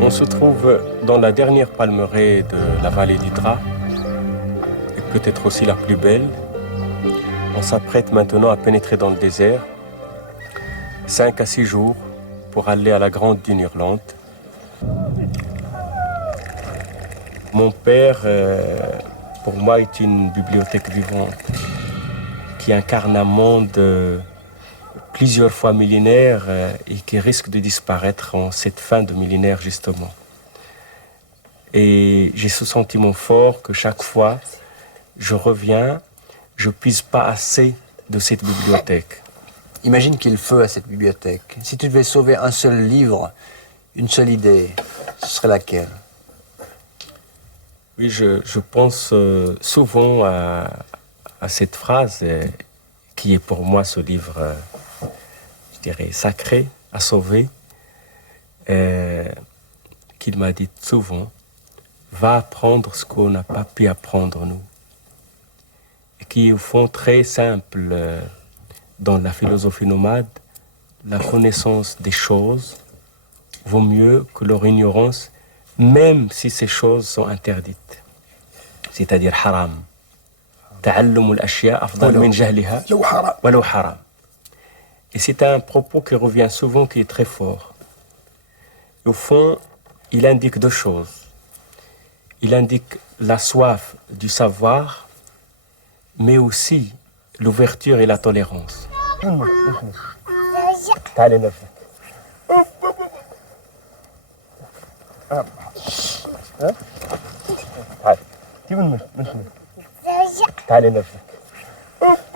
On se trouve dans la dernière palmeraie de la vallée d'Hydra, et peut-être aussi la plus belle. On s'apprête maintenant à pénétrer dans le désert, 5 à 6 jours pour aller à la grande dune hurlante. Mon père, pour moi, est une bibliothèque vivante qui incarne un monde plusieurs fois millénaire et qui risque de disparaître en cette fin de millénaire justement. Et j'ai ce sentiment fort que chaque fois je reviens, je puise pas assez de cette bibliothèque. Imagine qu'il y ait le feu à cette bibliothèque. Si tu devais sauver un seul livre, une seule idée, ce serait laquelle? Oui, je pense souvent à cette phrase qui est pour moi ce livre, je dirais, sacré, à sauver, qu'il m'a dit souvent, va apprendre ce qu'on n'a pas pu apprendre nous. Et qui est au fond très simple dans la philosophie nomade, la connaissance des choses vaut mieux que leur ignorance, même si ces choses sont interdites. C'est-à-dire haram. تعلم الأشياء أفضل من جهلها ولو حرام. Et c'est un propos qui revient souvent, qui est très fort. Et au fond, il indique deux choses. Il indique la soif du savoir, mais aussi l'ouverture et la tolérance. En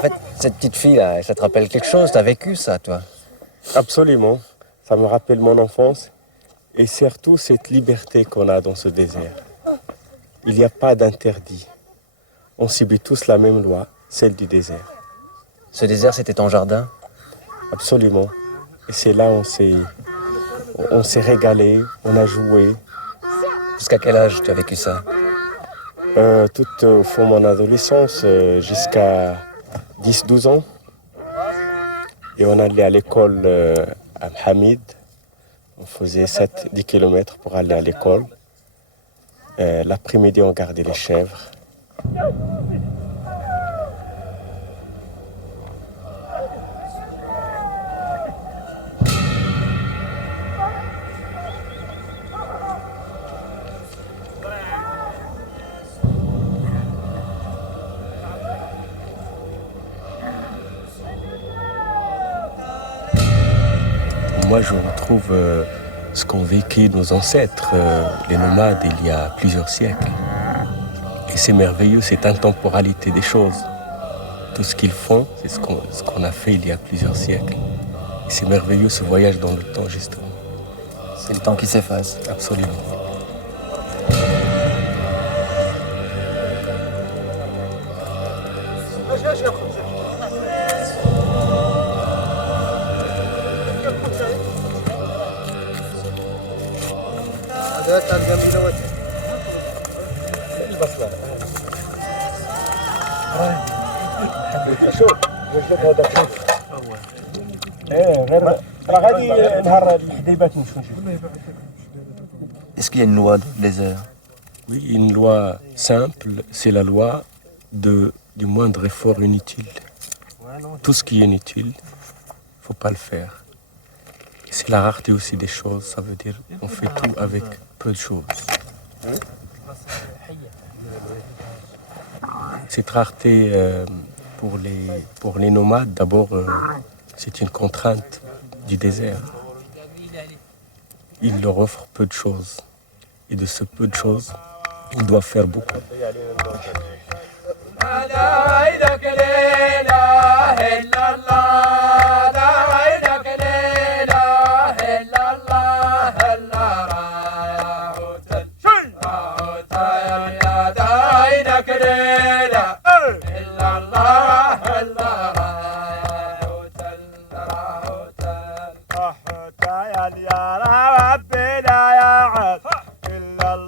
fait, cette petite fille-là, ça te rappelle quelque chose? T'as vécu ça, toi? Absolument. Ça me rappelle mon enfance et surtout cette liberté qu'on a dans ce désert. Il n'y a pas d'interdit. On subit tous la même loi, celle du désert. Ce désert, c'était ton jardin? Absolument. Et c'est là où on s'est régalé, on a joué. Jusqu'à quel âge tu as vécu ça? Tout au fond de mon adolescence, jusqu'à 10-12 ans. Et on allait à l'école à Hamid. On faisait 7-10 km pour aller à l'école. L'après-midi, on gardait les chèvres. Moi, je retrouve ce qu'ont vécu nos ancêtres, les nomades, il y a plusieurs siècles. Et c'est merveilleux, cette intemporalité des choses. Tout ce qu'ils font, c'est ce qu'on a fait il y a plusieurs siècles. Et c'est merveilleux, ce voyage dans le temps, justement. C'est le temps qui s'efface. Absolument. Est-ce qu'il y a une loi dans le désert? Oui, une loi simple, c'est la loi du moindre effort inutile. Tout ce qui est inutile, il ne faut pas le faire. Et c'est la rareté aussi des choses, ça veut dire qu'on fait tout avec peu de choses. Cette rareté pour les nomades, d'abord, c'est une contrainte du désert. Il leur offre peu de choses. Et de ce peu de choses, ils doivent faire beaucoup. يا رب لا يعد إلا الله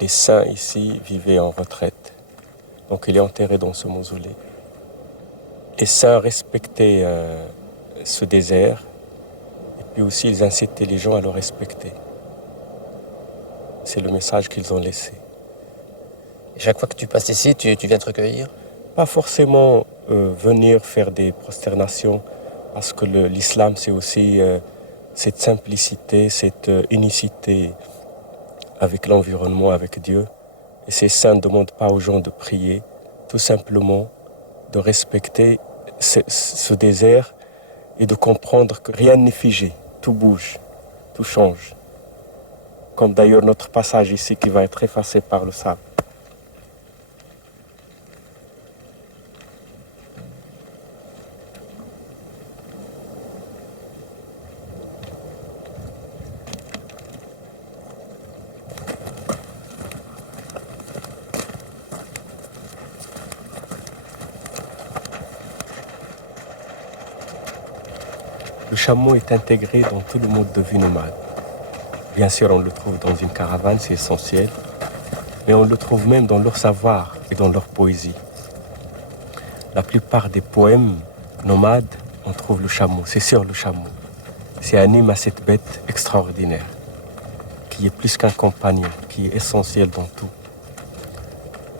les saints ici vivaient en retraite. Donc il est enterré dans ce mausolée. Les saints respectaient ce désert et puis aussi ils incitaient les gens à le respecter. C'est le message qu'ils ont laissé. Et chaque fois que tu passes ici, tu viens te recueillir? Pas forcément venir faire des prosternations, parce que l'islam c'est aussi cette simplicité, cette unicité avec l'environnement, avec Dieu. Et ces saints ne demandent pas aux gens de prier, tout simplement de respecter ce désert et de comprendre que rien n'est figé, tout bouge, tout change. Comme d'ailleurs notre passage ici qui va être effacé par le sable. Le chameau est intégré dans tout le mode de vie nomade. Bien sûr, on le trouve dans une caravane, c'est essentiel, mais on le trouve même dans leur savoir et dans leur poésie. La plupart des poèmes nomades, on trouve le chameau, c'est sur le chameau. C'est anime à cette bête extraordinaire, qui est plus qu'un compagnon, qui est essentiel dans tout,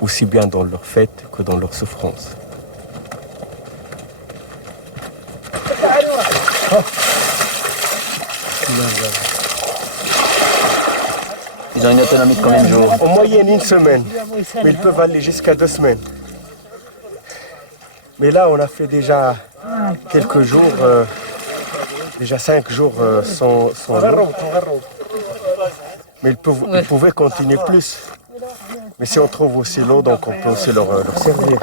aussi bien dans leurs fêtes que dans leurs souffrances. Ils ont une autonomie de combien de jours? En moyenne, une semaine, mais ils peuvent aller jusqu'à 2 semaines. Mais là, on a fait déjà quelques jours, déjà 5 jours sans l'eau. Mais ils pouvaient continuer plus. Mais si on trouve aussi l'eau, donc on peut aussi leur servir.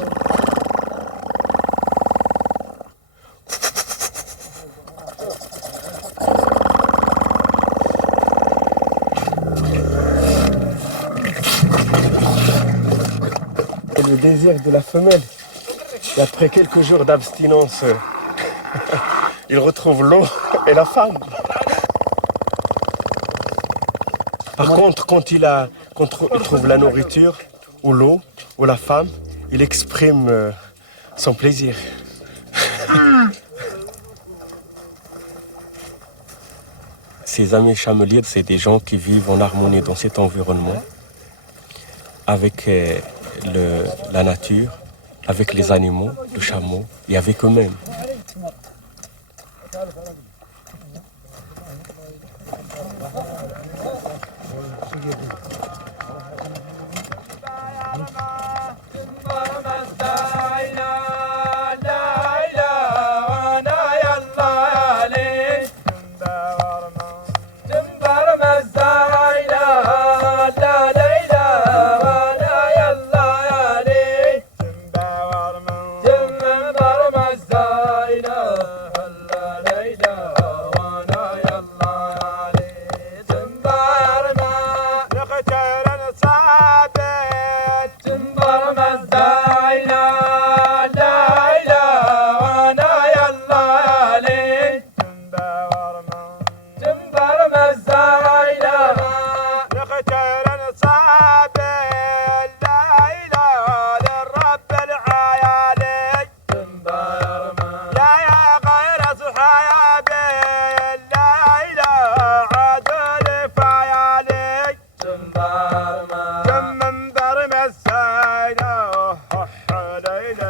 Le désir de la femelle. Et après quelques jours d'abstinence, il retrouve l'eau et la femme. Par contre, quand il trouve la nourriture, ou l'eau, ou la femme, il exprime son plaisir. Ces amis chameliers, c'est des gens qui vivent en harmonie dans cet environnement, avec la nature, avec les animaux, le chameau, et avec eux-mêmes.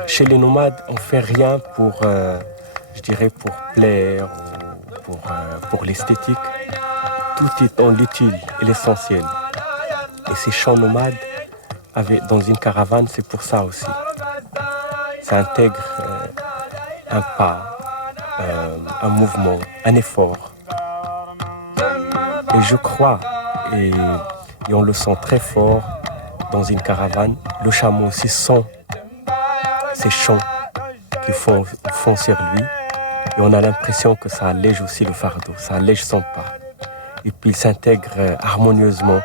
Chez les nomades, on ne fait rien pour, je dirais, pour plaire ou pour l'esthétique. Tout est dans l'utile et l'essentiel. Et ces chants nomades, dans une caravane, c'est pour ça aussi. Ça intègre un pas, un mouvement, un effort. Et je crois, et on le sent très fort dans une caravane, le chameau aussi sent ces chants qui font sur lui. Et on a l'impression que ça allège aussi le fardeau, ça allège son pas. Et puis il s'intègre harmonieusement.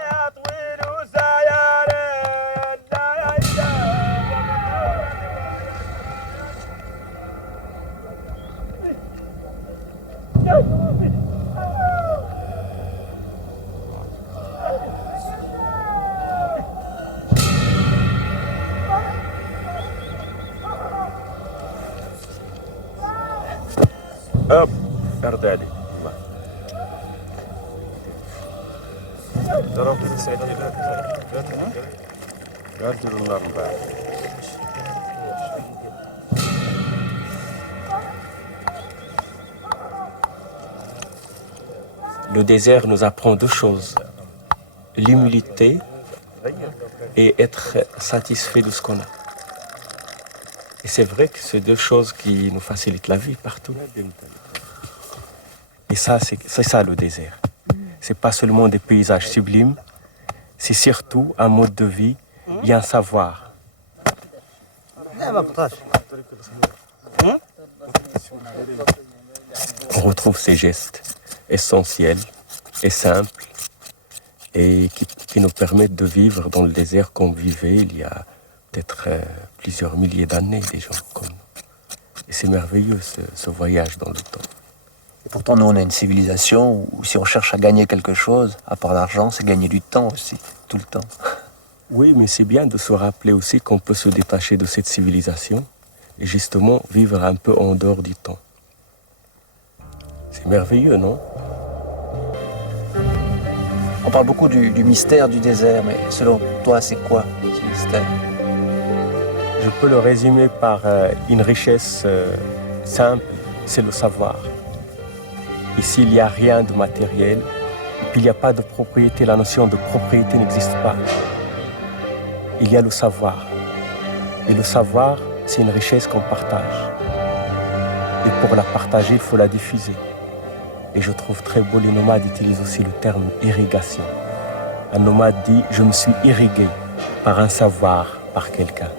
Hop, garde allez. Le désert nous apprend deux choses, l'humilité et être satisfait de ce qu'on a. Et c'est vrai que c'est deux choses qui nous facilitent la vie partout. Et ça, c'est ça le désert. C'est pas seulement des paysages sublimes, c'est surtout un mode de vie et un savoir. On retrouve ces gestes essentiels et simples et qui nous permettent de vivre dans le désert comme vivaient il y a peut-être plusieurs milliers d'années des gens comme nous. Et c'est merveilleux ce voyage dans le temps. Et pourtant, nous, on a une civilisation où si on cherche à gagner quelque chose, à part l'argent, c'est gagner du temps aussi, tout le temps. Oui, mais c'est bien de se rappeler aussi qu'on peut se détacher de cette civilisation et justement vivre un peu en dehors du temps. C'est merveilleux, non? On parle beaucoup du mystère du désert, mais selon toi, c'est quoi ce mystère? Je peux le résumer par une richesse simple, c'est le savoir. Ici, il n'y a rien de matériel, et puis il n'y a pas de propriété, la notion de propriété n'existe pas. Il y a le savoir. Et le savoir, c'est une richesse qu'on partage. Et pour la partager, il faut la diffuser. Et je trouve très beau, les nomades utilisent aussi le terme irrigation. Un nomade dit « je me suis irrigué par un savoir, par quelqu'un ».